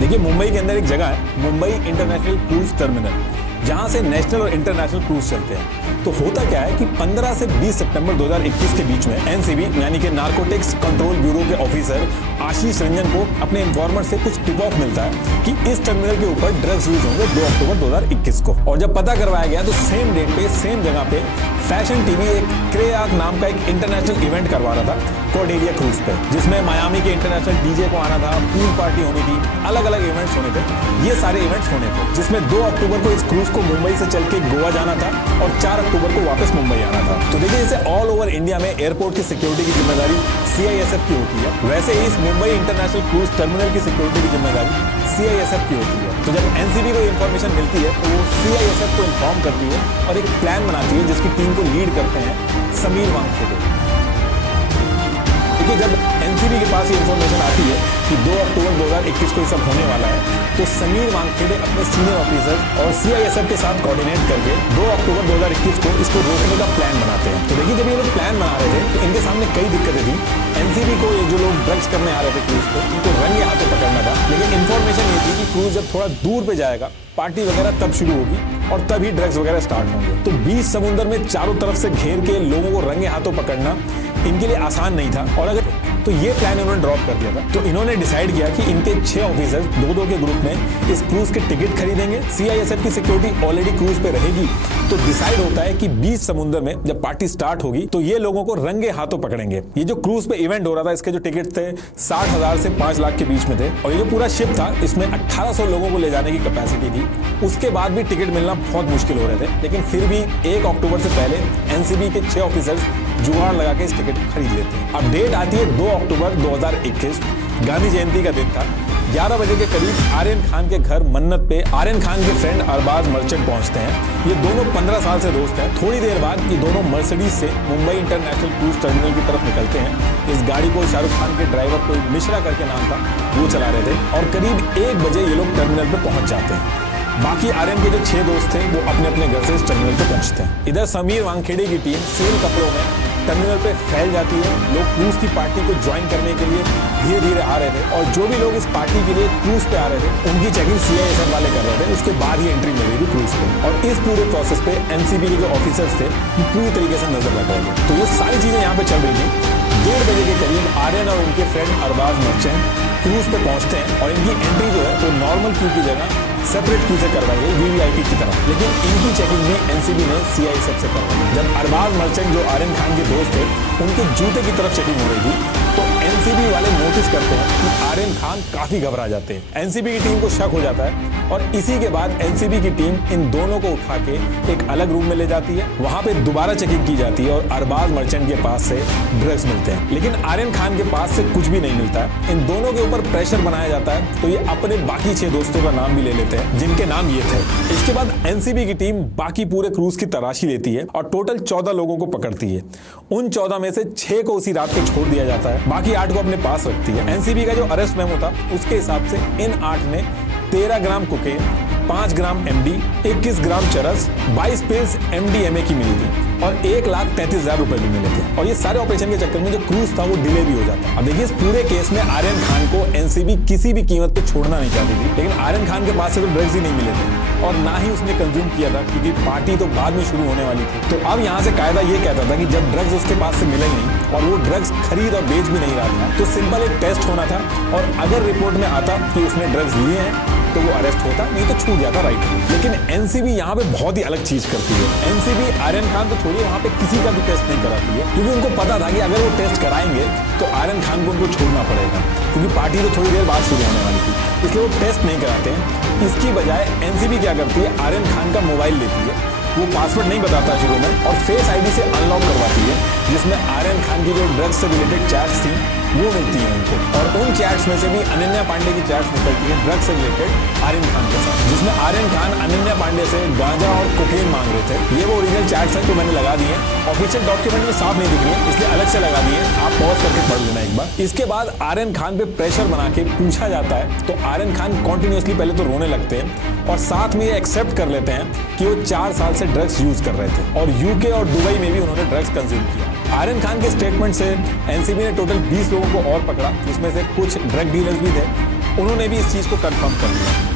देखिए मुंबई के अंदर एक जगह है मुंबई इंटरनेशनल क्रूज टर्मिनल, जहां से नेशनल और इंटरनेशनल क्रूज चलते हैं। तो होता क्या है कि 15 से 20 सितंबर 2021 के बीच में एनसीबी यानी कि नारकोटिक्स कंट्रोल ब्यूरो के ऑफिसर आशीष रंजन को अपने इन्फॉर्मर से कुछ टिप ऑफ मिलता है कि इस टर्मिनल के ऊपर ड्रग्स यूज होंगे 2 अक्टूबर 2021 को। और जब पता करवाया गया तो सेम डेट पे सेम जगह पे फैशन टीवी एक क्रेआक नाम का एक इंटरनेशनल इवेंट करवा रहा था कॉर्डेलिया क्रूज पे, जिसमें मायामी के इंटरनेशनल डीजे को आना था, पूल पार्टी होनी थी, अलग अलग इवेंट्स होने थे। ये सारे इवेंट्स होने थे जिसमें 2 अक्टूबर को इस क्रूज को मुंबई से चल के गोवा जाना था और 4 अक्टूबर को वापस मुंबई आना था। तो देखिए जैसे ऑल ओवर इंडिया में एयरपोर्ट की सिक्योरिटी की जिम्मेदारी सीआईएसएफ की होती है, वैसे ही इस मुंबई इंटरनेशनल क्रूज टर्मिनल की सिक्योरिटी की जिम्मेदारी सीआईएसएफ की होती है। तो जब एनसीबी को इन्फॉर्मेशन मिलती है तो वो सीआईएसएफ को इन्फॉर्म करती है और एक प्लान बनाती है जिसकी टीम को लीड करते हैं समीर वानखेड़े। देखिए जब एनसीबी के पास ये इन्फॉर्मेशन आती है कि 2 अक्टूबर 2021 को ये सब होने वाला है, तो समीर वानखेड़े अपने सीनियर ऑफिसर और सीआईएसएफ के साथ कोऑर्डिनेट करके 2 अक्टूबर 2021 को इसको रोकने का प्लान बनाते हैं। तो देखिए जब ये लोग प्लान बना रहे थे तो इनके सामने कई दिक्कतें थी। एनसीबी को ये जो लोग ड्रग्स करने आ रहे थे क्रूज को, उनको रंगे हाथों पकड़ना था, लेकिन इन्फॉर्मेशन ये थी कि क्रूज जब थोड़ा दूर पे जाएगा, पार्टी वगैरह तब शुरू होगी और तभी ड्रग्स वगैरह स्टार्ट होंगे। तो बीच समुद्र में चारों तरफ से घेर के लोगों को रंगे हाथों पकड़ना इनके लिए आसान नहीं था। और अगर तो ये प्लान इन्होंने ड्रॉप कर दिया था। तो इन्होंने डिसाइड किया कि इनके 6 ऑफिसर 2-2 के ग्रुप में इस क्रूज के टिकट खरीदेंगे। सीआईएसएफ की सिक्योरिटी ऑलरेडी क्रूज पे रहेगी। तो डिसाइड होता है कि बीच समुद्र में जब पार्टी स्टार्ट होगी तो ये लोगों को रंगे हाथों पकड़ेंगे। ये जो क्रूज पे इवेंट हो रहा था इसके जो टिकट थे 60,000 से 5 लाख के बीच में थे, और ये जो पूरा शिप था इसमें 1800 लोगों को ले जाने की कैपेसिटी थी। उसके बाद भी टिकट मिलना बहुत मुश्किल हो रहे थे, लेकिन फिर भी 1 अक्टूबर से पहले एनसीबी के 6 ऑफिसर्स जुगाड़ लगा के इस टिकट खरीद लेते हैं। अब डेट आती है 2 अक्टूबर 2021, गांधी जयंती का दिन था। 11 बजे के करीब आर्यन खान के घर मन्नत पे आर्यन खान के फ्रेंड अरबाज मर्चेंट पहुंचते हैं। ये दोनों 15 साल से दोस्त हैं। थोड़ी देर बाद ये दोनों मर्सिडीज से मुंबई इंटरनेशनल क्रूज टर्मिनल की तरफ निकलते हैं। इस गाड़ी को शाहरुख खान के ड्राइवर कोई मिश्रा करके नाम था, वो चला रहे थे, और करीब 1 बजे ये लोग टर्मिनल पे पहुंच जाते हैं। बाकी आर्यन के जो 6 दोस्त थे वो अपने अपने घर से इस टर्मिनल पे पहुंचते हैं। इधर समीर वानखेड़े की टीम सेम कपड़ों में टर्मिनल पे फैल जाती है। लोग क्रूज की पार्टी को ज्वाइन करने के लिए धीरे धीरे आ रहे थे, और जो भी लोग इस पार्टी के लिए क्रूज पे आ रहे थे उनकी चेकिंग सीआईएसएफ वाले कर रहे थे। उसके बाद ही एंट्री मिल रही थी क्रूज पे, और इस पूरे प्रोसेस पे एनसीबी के जो ऑफिसर्स थे वो पूरी तरीके से नजर रख रहे थे। तो ये सारी चीजें यहाँ पे चल रही थी। 1:30 बजे के करीब आर्यन और उनके फ्रेंड अरबाज मर्चेंट क्रूज पे पहुंचते हैं, और इनकी एंट्री जो है वो नॉर्मल क्यू की जगह सेपरेट क्यू से करवाई गई, वीवीआईपी की तरह। लेकिन इनकी चेकिंग भी एनसीबी ने सीआईएसएफ से करवाई। जब अरबाज मर्चेंट जो आर्यन खान के दोस्त थे उनके जूते की तरफ चेकिंग हो रही थी, तो एनसीबी वाले नोटिस करते हैं कि आर्यन खान काफी घबरा जाते हैं। एनसीबी की टीम को शक हो जाता है, और इसी के बाद एनसीबी की टीम इन दोनों को उठा के एक अलग रूम में ले जाती है। वहां पे दोबारा चेकिंग की जाती है और अरबाज मर्चेंट के पास से ड्रग्स मिलते हैं, लेकिन आर्यन खान के पास से कुछ भी नहीं मिलता है। इन दोनों के ऊपर प्रेशर बनाया जाता है, तो ये अपने बाकी 6 दोस्तों का नाम भी ले लेते हैं जिनके नाम ये थे। इसके बाद एनसीबी की टीम बाकी पूरे क्रूज की तलाशी लेती है और टोटल 14 लोगों को पकड़ती है। उन 14 में से 6 को उसी रात को छोड़ दिया जाता है, बाकी 8 को अपने पास रखती है। एनसीबी का जो अरेस्ट मेमो था उसके हिसाब से इन 8 ने 13 ग्राम कोकेन, 5 ग्राम एमडी, 21 ग्राम चरस, 22 पिल्स एमडीएमए की मिली थी, और 1,33,000 रुपए भी मिले थे। और ये सारे ऑपरेशन के चक्कर में जो क्रूज था वो डिले भी हो जाता। अब देखिए इस पूरे केस में आर्यन खान को एनसीबी किसी भी कीमत पे छोड़ना नहीं चाहती थी, लेकिन आर्यन खान के पास से तो ड्रग्स ही नहीं मिले थे, और ना ही उसने कंज्यूम किया था, क्योंकि पार्टी तो बाद में शुरू होने वाली थी। तो अब यहाँ से कायदा ये कहता था कि जब ड्रग्स उसके पास से मिले ही नहीं और वो ड्रग्स खरीद और बेच भी नहीं रहा था, तो सिंपल एक टेस्ट होना था, और अगर रिपोर्ट में आता कि उसने ड्रग्स लिए हैं तो वो अरेस्ट होता, नहीं तो छूट जाता, राइट। लेकिन एनसीबी यहाँ पे बहुत ही अलग चीज करती है। एनसीबी आर्यन खान तो छोड़िए, वहाँ पे किसी का भी टेस्ट नहीं कराती है, क्योंकि उनको पता था कि अगर वो टेस्ट कराएंगे तो आर्यन खान को उनको छोड़ना पड़ेगा, क्योंकि पार्टी तो थोड़ी देर बाद शुरू होने वाली थी, इसलिए वो टेस्ट नहीं कराते हैं। इसकी बजाय एनसीबी क्या करती है, आर्यन खान का मोबाइल लेती है, वो पासवर्ड नहीं बताता शुरू में, और फेस आईडी से अनलॉक करवाती है, जिसमें आर्यन खान की जो ड्रग्स से रिलेटेड चैट्स थी वो मिलती है उनको, और उन चैट्स में से भी अनन्या पांडे की चैट्स निकलती है ड्रग्स से रिलेटेड आर्यन खान के साथ, जिसमें आर्यन खान अनन्या पांडे से गांजा और कोकेन मांग रहे थे। ये वो ओरिजिनल चैट्स हैं जो मैंने लगा दिए। ऑफिशियल डॉक्यूमेंट में साफ नहीं दिख रही है, इसलिए अलग से लगा दिए, आप पॉज करके पढ़ लेना एक बार। इसके बाद आर्यन खान पे प्रेशर बना के पूछा जाता है, तो आर्यन खान कॉन्टिन्यूसली पहले तो रोने लगते हैं, और साथ में ये एक्सेप्ट कर लेते हैं कि वो 4 साल से ड्रग्स यूज कर रहे थे, और यूके और दुबई में भी उन्होंने ड्रग्स कंज्यूम किया। आर्यन खान के स्टेटमेंट से एनसीबी ने टोटल 20 लोगों को और पकड़ा, जिसमें से कुछ ड्रग डीलर्स भी थे, उन्होंने भी इस चीज को कंफर्म कर दिया।